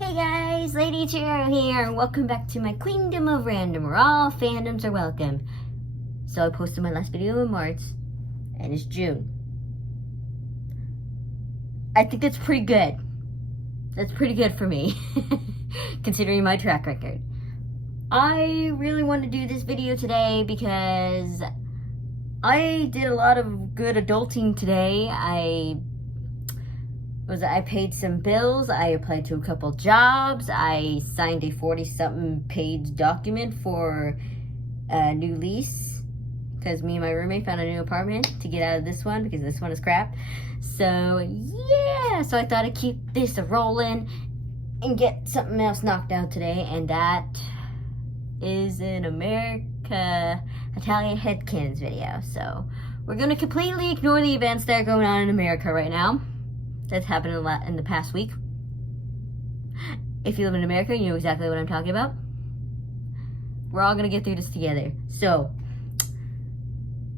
Hey guys, Lady Chiro here, and welcome back to my Queendom of Random, where all fandoms are welcome. So I posted my last video in March, and it's June. I think that's pretty good. That's pretty good for me, considering my track record. I really want to do this video today because I did a lot of good adulting today. I paid some bills, I applied to a couple jobs, I signed a 40-something page document for a new lease, because me and my roommate found a new apartment to get out of this one, because this one is crap. So, yeah, so I thought I'd keep this rolling and get something else knocked out today, and that is an Hetalia Headcanons video. So, we're going to completely ignore the events that are going on in America right now. That's happened a lot in the past week. If you live in America, you know exactly what I'm talking about. We're all gonna get through this together. So,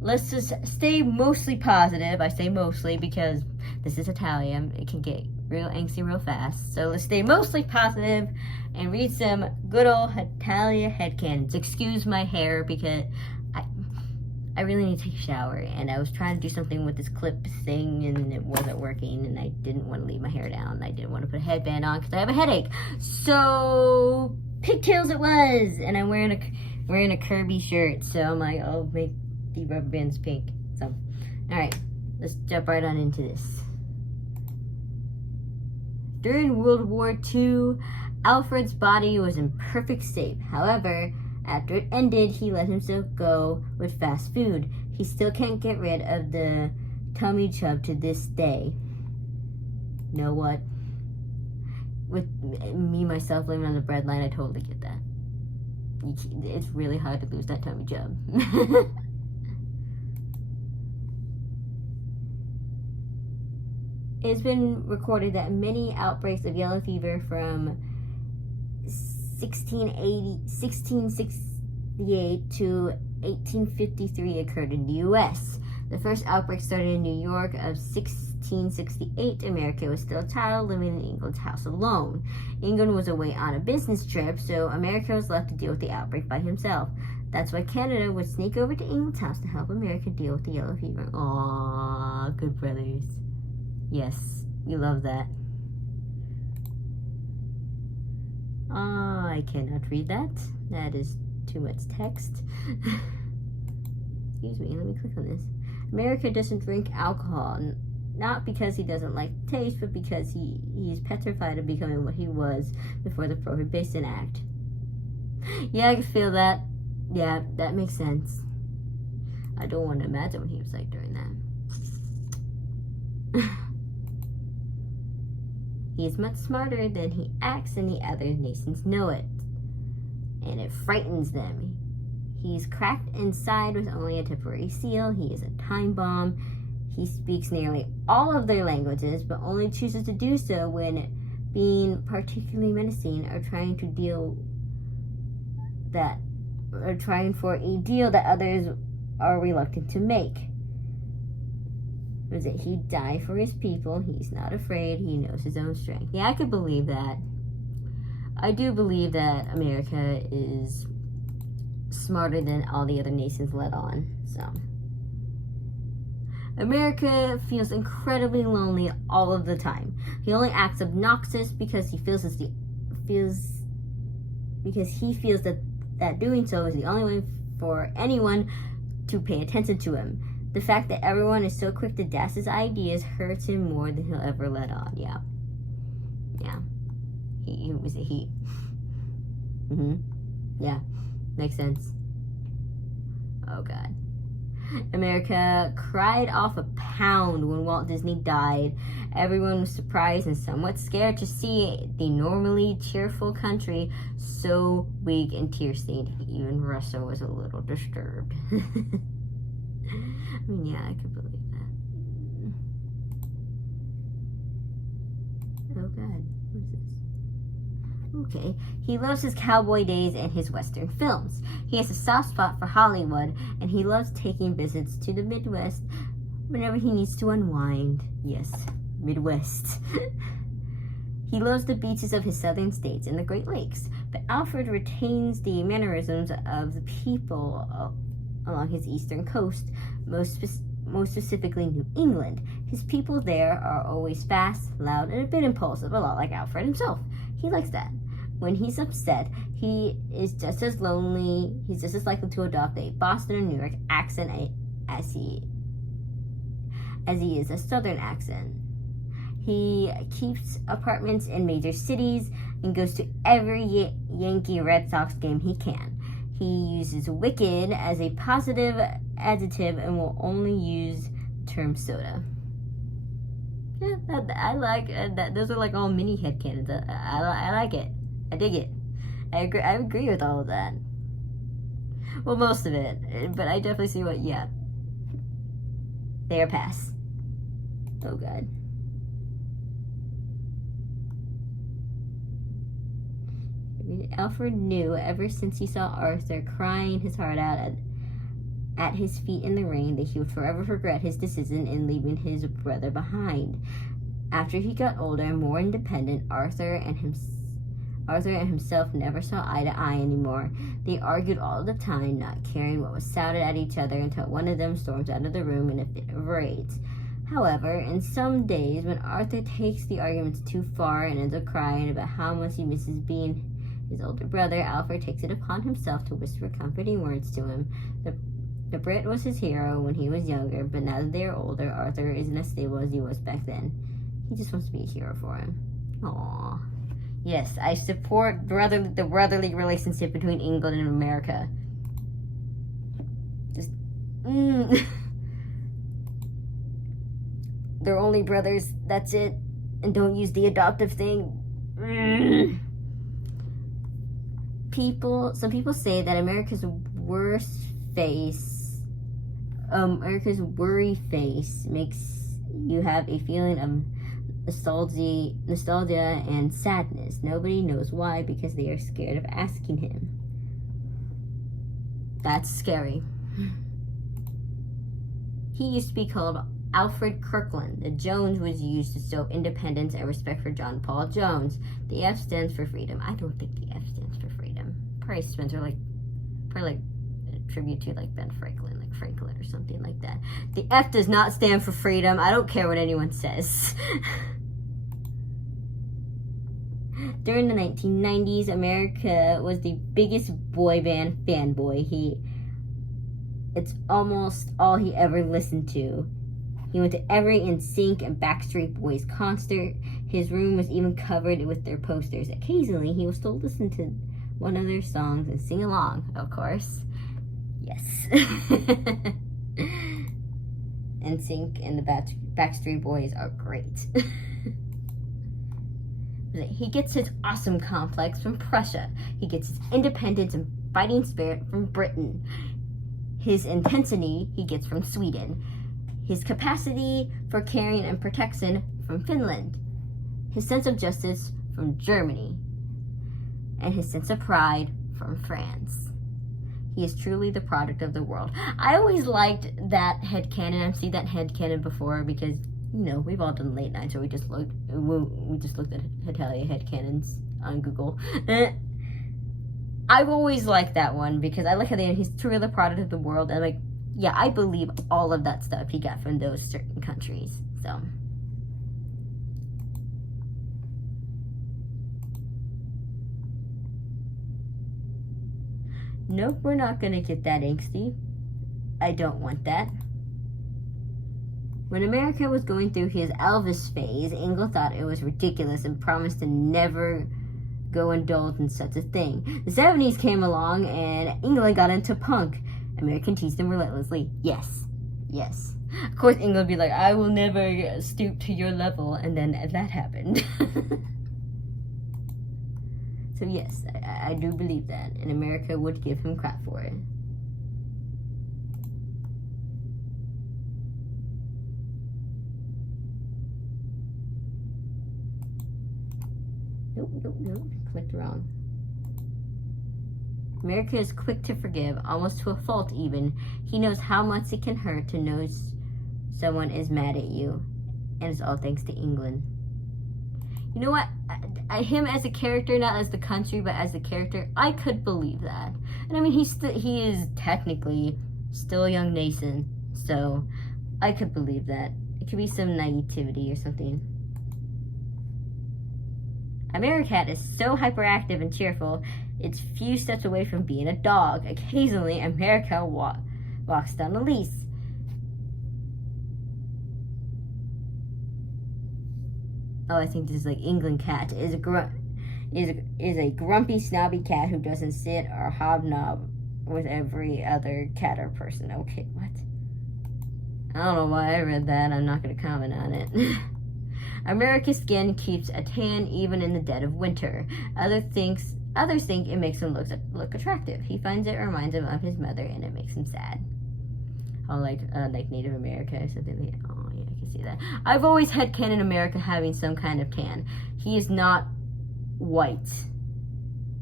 let's just stay mostly positive. I say mostly because this is Italian. It can get real angsty real fast. So let's stay mostly positive and read some good old Hetalia Headcanons. Excuse my hair because I really need to take a shower, and I was trying to do something with this clip thing, and it wasn't working, and I didn't want to leave my hair down. I didn't want to put a headband on because I have a headache. So, pigtails it was, and I'm wearing a Kirby shirt, so I'm like, I'll make the rubber bands pink. So, alright, let's jump right on into this. During World War II, Alfred's body was in perfect shape. However, after it ended, he let himself go with fast food. He still can't get rid of the tummy chub to this day. You know what? With me, myself, living on the breadline, I totally get that. It's really hard to lose that tummy chub. It's been recorded that many outbreaks of yellow fever from 1668 to 1853 occurred in the U.S. The first outbreak started in New York of 1668. America was still a child living in England's house alone. England was away on a business trip, so America was left to deal with the outbreak by himself. That's why Canada would sneak over to England's house to help America deal with the yellow fever. Aww, good brothers. Yes, we love that. I cannot read that. That is too much text. Excuse me, let me click on this. America doesn't drink alcohol, not because he doesn't like the taste, but because he's petrified of becoming what he was before the Prohibition Act. Yeah, I can feel that. Yeah, that makes sense. I don't want to imagine what he was like during that. He is much smarter than he acts, and the other nations know it. And it frightens them. He's cracked inside with only a temporary seal. He is a time bomb. He speaks nearly all of their languages, but only chooses to do so when being particularly menacing or trying for a deal that others are reluctant to make. Was that he'd die for his people. He's not afraid. He knows his own strength. Yeah, I could believe that. I do believe that America is smarter than all the other nations let on. So, America feels incredibly lonely all of the time. He only acts obnoxious because he feels that doing so is the only way for anyone to pay attention to him. The fact that everyone is so quick to dash his ideas hurts him more than he'll ever let on. Yeah. Yeah. He was a he. Yeah. Makes sense. Oh, God. America cried off a pound when Walt Disney died. Everyone was surprised and somewhat scared to see the normally cheerful country so weak and tear-stained. Even Russia was a little disturbed. I mean, yeah, I could believe that. Oh, God. What is this? Okay. He loves his cowboy days and his Western films. He has a soft spot for Hollywood, and he loves taking visits to the Midwest whenever he needs to unwind. Yes, Midwest. He loves the beaches of his southern states and the Great Lakes, but Alfred retains the mannerisms of the people along his eastern coast, most specifically New England. His people there are always fast, loud, and a bit impulsive, a lot like Alfred himself. He likes that. When he's upset, he is just as lonely. He's just as likely to adopt a Boston or New York accent as he is a southern accent. He keeps apartments in major cities and goes to every Yankee Red Sox game he can. He uses wicked as a positive adjective and will only use the term soda. Yeah, I like that. Those are like all mini headcanons. I like it. I dig it. I agree with all of that. Well, most of it. But I definitely see what, yeah. They are pass. Oh, God. Alfred knew ever since he saw Arthur crying his heart out at his feet in the rain that he would forever regret his decision in leaving his brother behind. After he got older and more independent, Arthur and himself never saw eye to eye anymore. They argued all the time, not caring what was shouted at each other, until one of them storms out of the room in a fit of rage. However, in some days, when Arthur takes the arguments too far and ends up crying about how much he misses being his older brother, Alfred takes it upon himself to whisper comforting words to him. The Brit was his hero when he was younger, but now that they are older, Arthur isn't as stable as he was back then. He just wants to be a hero for him. Aww. Yes, I support the brotherly relationship between England and America. Just, They're only brothers, that's it. And don't use the adoptive thing. Some people say that America's worry face makes you have a feeling of nostalgia and sadness. Nobody knows why, because they are scared of asking him. That's scary. He used to be called Alfred Kirkland. The Jones was used to show independence and respect for John Paul Jones. The F stands for freedom. I don't think the F stands for freedom. Probably a tribute to like Ben Franklin, like Franklin or something like that. The F does not stand for freedom. I don't care what anyone says. During the 1990s, America was the biggest boy band fanboy. It's almost all he ever listened to. He went to every NSYNC and Backstreet Boys concert. His room was even covered with their posters. Occasionally, he will still listen to one of their songs and sing along, of course. Yes. NSYNC and the Backstreet Boys are great. He gets his awesome complex from Prussia. He gets his independence and fighting spirit from Britain. His intensity he gets from Sweden. His capacity for caring and protection from Finland. His sense of justice from Germany. And his sense of pride from France. He is truly the product of the world. I always liked that headcanon. I've seen that headcanon before because, you know, we've all done late nights, so we just looked at Hetalia Headcanons on Google. I've always liked that one because I like how he's truly the product of the world, and like, yeah, I believe all of that stuff he got from those certain countries. So nope, we're not gonna get that angsty. I don't want that. When America was going through his Elvis phase, Engel thought it was ridiculous and promised to never go indulge in such a thing. The 70s came along and England got into punk. American teased him relentlessly. Yes. Yes. Of course, England would be like, I will never stoop to your level. And then that happened. So yes, I do believe that. And America would give him crap for it. Nope. Clicked wrong. America is quick to forgive, almost to a fault even. He knows how much it can hurt to know someone is mad at you. And it's all thanks to England. You know what? Him as a character, not as the country, but as the character, I could believe that. And I mean, he is technically still a young Nason, so I could believe that. It could be some naivety or something. Americat is so hyperactive and cheerful, it's few steps away from being a dog. Occasionally, America walks down the lease. Oh, I think this is like England cat. Is a grumpy, snobby cat who doesn't sit or hobnob with every other cat or person. Okay, what? I don't know why I read that. I'm not going to comment on it. America's skin keeps a tan even in the dead of winter. Others think it makes him look attractive. He finds it reminds him of his mother, and it makes him sad. Oh, like Native America or something. Oh, yeah, I can see that. I've always had headcanon America having some kind of tan. He is not white.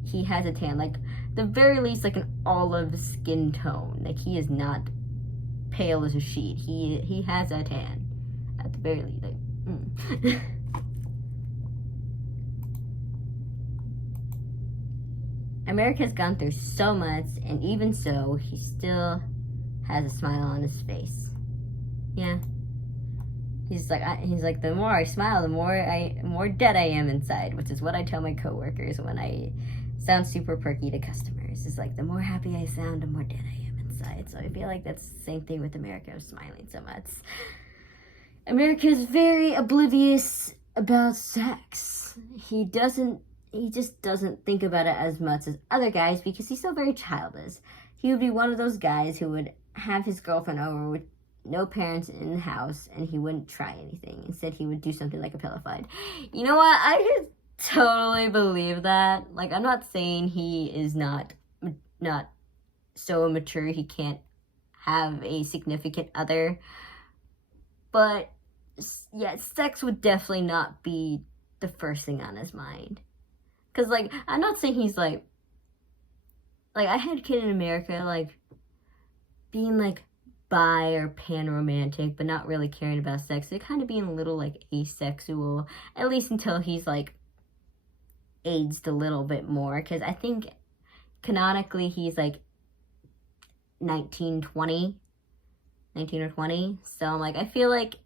He has a tan, like the very least, like an olive skin tone. Like he is not pale as a sheet. He has a tan at the very least. Like, America's gone through so much, and even so, he still has a smile on his face. Yeah. He's like, the more I smile, the more dead I am inside, which is what I tell my coworkers when I sound super perky to customers. It's like, the more happy I sound, the more dead I am inside. So I feel like that's the same thing with America, smiling so much. America is very oblivious about sex. He just doesn't think about it as much as other guys because he's still very childish. He would be one of those guys who would have his girlfriend over with no parents in the house, and he wouldn't try anything. Instead, he would do something like a pillow fight. You know what? I could totally believe that. Like, I'm not saying he is not so immature he can't have a significant other, but yeah, sex would definitely not be the first thing on his mind. Because, like, I'm not saying he's like I had a kid in America, like, being, like, bi or pan-romantic, but not really caring about sex. It kind of being a little, like, asexual, at least until he's, like, aged a little bit more. Because I think, canonically, he's, like, 19 or 20. So, I'm like, I feel like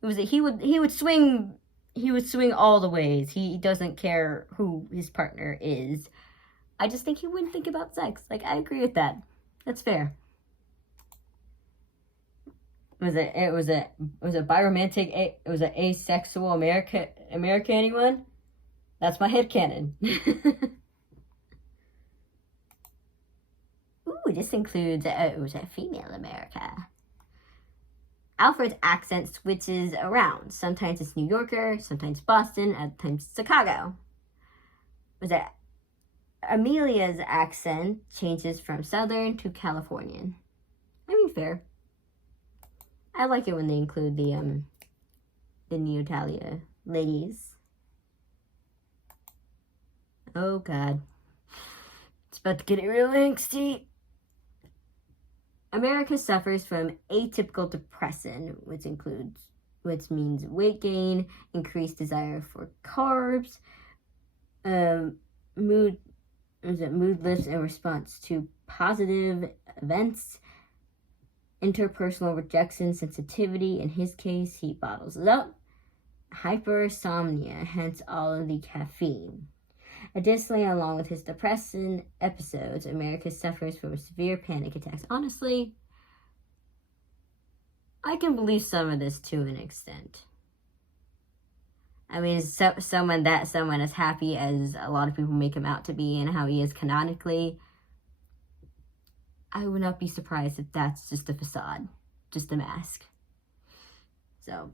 he would swing all the ways. He doesn't care who his partner is. I just think he wouldn't think about sex. Like, I agree with that. That's fair. It was a biromantic, it was an asexual America anyone? That's my headcanon. Ooh, this includes it was a female America. Alfred's accent switches around. Sometimes it's New Yorker, sometimes Boston, other times Chicago. Amelia's accent changes from Southern to Californian. I mean, fair. I like it when they include the Hetalia ladies. Oh God, it's about to get real angsty. America suffers from atypical depression, which means weight gain, increased desire for carbs, moodless in response to positive events, interpersonal rejection, sensitivity. In his case, he bottles it up. Hypersomnia, hence all of the caffeine. Additionally, along with his depression episodes, America suffers from severe panic attacks. Honestly, I can believe some of this to an extent. I mean, someone as happy as a lot of people make him out to be and how he is canonically, I would not be surprised if that's just a facade, just a mask. So,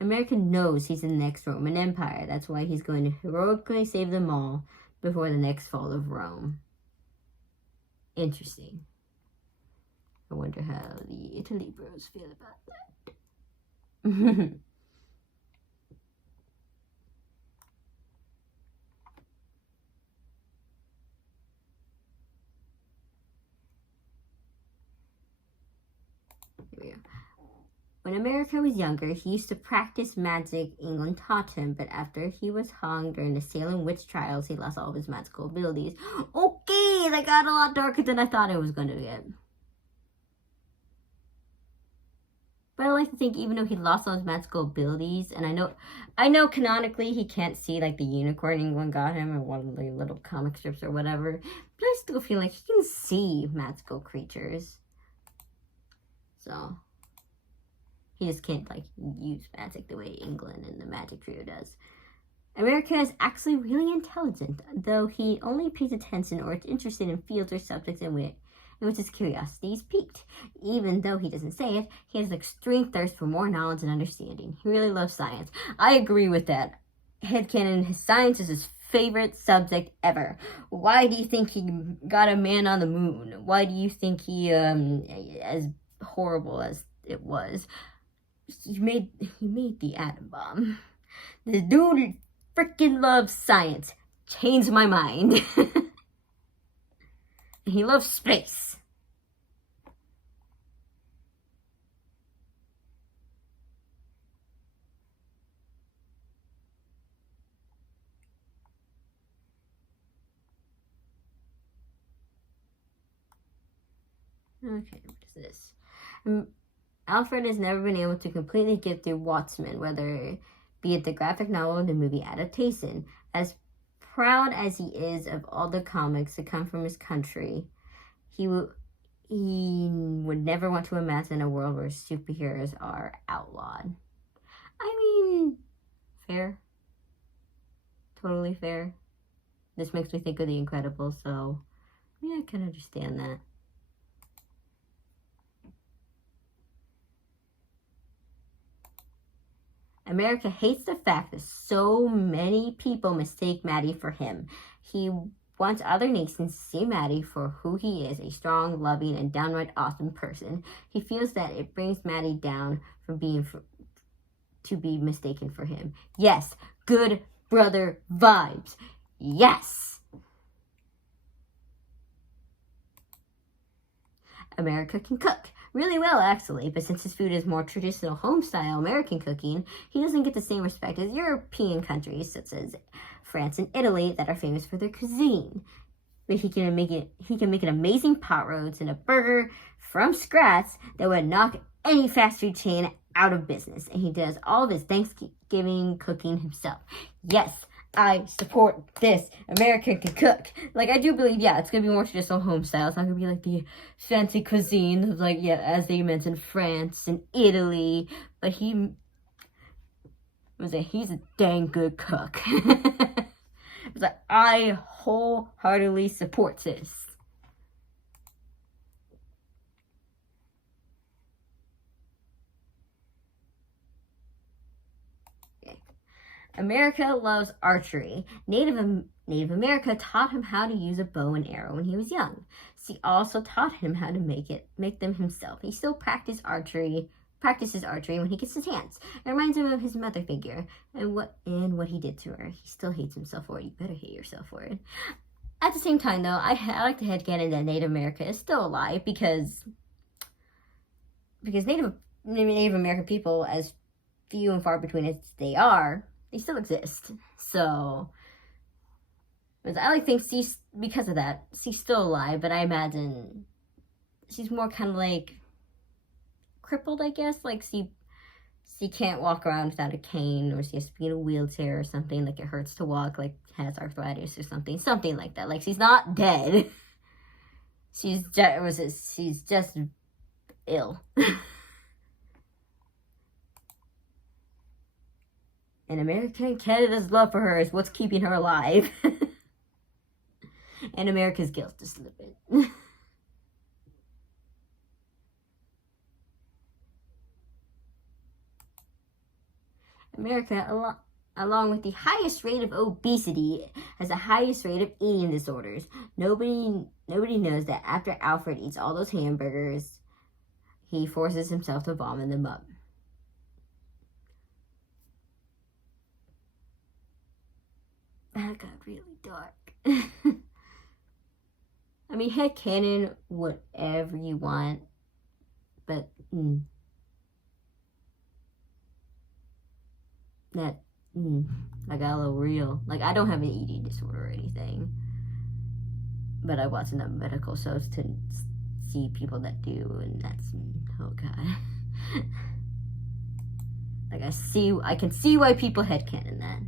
America knows he's in the next Roman Empire. That's why he's going to heroically save them all before the next fall of Rome. Interesting. I wonder how the Italy bros feel about that. Here we go. When America was younger, he used to practice magic England taught him, but after he was hung during the Salem witch trials, he lost all of his magical abilities. Okay, that got a lot darker than I thought it was going to get. But I like to think even though he lost all his magical abilities, and I know canonically he can't see like the unicorn England got him or one of the little comic strips or whatever, but I still feel like he can see magical creatures. So he just can't like use magic the way England and the magic trio does. America is actually really intelligent, though he only pays attention or is interested in fields or subjects in which his curiosity is piqued. Even though he doesn't say it, he has an extreme thirst for more knowledge and understanding. He really loves science. I agree with that. Headcanon, science is his favorite subject ever. Why do you think he got a man on the moon? Why do you think he, as horrible as it was, he made the atom bomb? The dude freaking loves science. Changed my mind. He loves space. Okay, what is this? Alfred has never been able to completely get through Watchmen, whether be it the graphic novel or the movie adaptation. As proud as he is of all the comics that come from his country, he would never want to imagine a world where superheroes are outlawed. I mean, fair. Totally fair. This makes me think of The Incredibles, so yeah, I can understand that. America hates the fact that so many people mistake Maddie for him. He wants other nations to see Maddie for who he is, a strong, loving, and downright awesome person. He feels that it brings Maddie down from to be mistaken for him. Yes, good brother vibes. Yes! America can cook. Really well, actually, but since his food is more traditional home-style American cooking, he doesn't get the same respect as European countries, such as France and Italy, that are famous for their cuisine. But he can make an amazing pot roast and a burger from scratch that would knock any fast food chain out of business. And he does all of his Thanksgiving cooking himself. Yes, I support this. America can cook. Like, I do believe, yeah, it's going to be more traditional home style. It's not going to be like the fancy cuisine of, like, yeah, as they mentioned, France and Italy. But he's a dang good cook. It's like, I wholeheartedly support this. America loves archery. Native America taught him how to use a bow and arrow when he was young. She also taught him how to make them himself. He still practices archery when he gets his hands. It reminds him of his mother figure and what he did to her. He still hates himself for it. You better hate yourself for it. At the same time, though, I like the headcanon that Native America is still alive because Native American people, as few and far between as they are, they still exist. So, I like think she's, because of that, she's still alive, but I imagine she's more kind of like crippled, I guess. Like she can't walk around without a cane, or she has to be in a wheelchair or something, like it hurts to walk, like has arthritis or something like that. Like she's not dead. She's just ill. And American Canada's love for her is what's keeping her alive. And America's guilt just a little bit. America, along with the highest rate of obesity, has the highest rate of eating disorders. Nobody knows that after Alfred eats all those hamburgers, he forces himself to vomit them up. That got really dark. I mean, headcanon, whatever you want, but That, I got a little real. Like, I don't have an eating disorder or anything. But I watch enough medical shows to see people that do, and that's, oh god. Like, I can see why people headcanon that.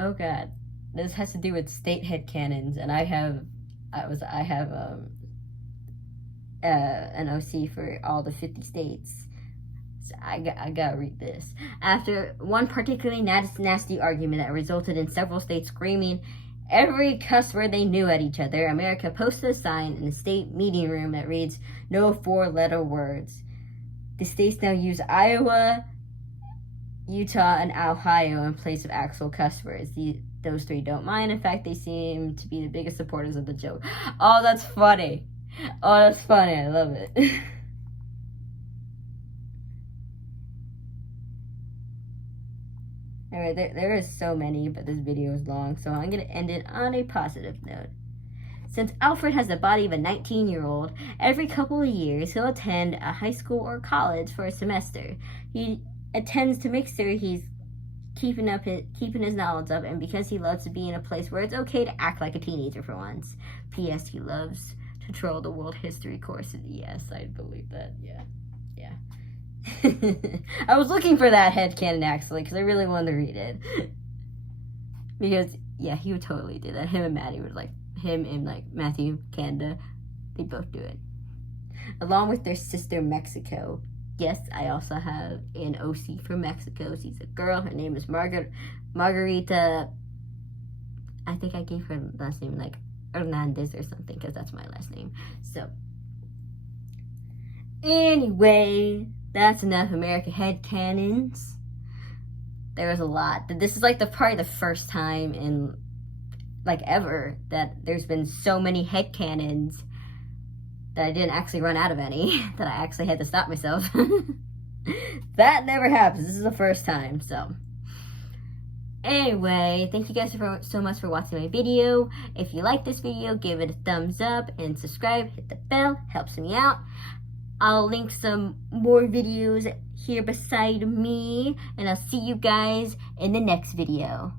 Oh god, this has to do with state headcanons, and I have an OC for all the 50 states. So I gotta read this. After one particularly nasty argument that resulted in several states screaming every cuss word they knew at each other, America posted a sign in the state meeting room that reads, "No 4-letter words." The states now use Iowa, Utah, and Ohio in place of actual cuss words. Those 3 don't mind. In fact, they seem to be the biggest supporters of the joke. Oh, that's funny. Oh, that's funny. I love it. Alright, there is so many, but this video is long, so I'm going to end it on a positive note. Since Alfred has the body of a 19-year-old, every couple of years he'll attend a high school or college for a semester. He attends to make sure he's keeping his knowledge up, and because he loves to be in a place where it's okay to act like a teenager for once. P.S. He loves to troll the world history courses. Yes, I believe that. Yeah. I was looking for that headcanon actually, because I really wanted to read it. Because yeah, he would totally do that. Him and Matthew Canada, they both do it, along with their sister Mexico. Yes, I also have an OC from Mexico. She's a girl. Her name is Margarita. I think I gave her last name like Hernandez or something, because that's my last name. So, anyway, that's enough American headcanons. There was a lot. This is like probably the first time in like ever that there's been so many headcanons that I didn't actually run out of any, that I actually had to stop myself. That never happens. This is the first time, so. Anyway, thank you guys so much for watching my video. If you like this video, give it a thumbs up and subscribe. Hit the bell, helps me out. I'll link some more videos here beside me, and I'll see you guys in the next video.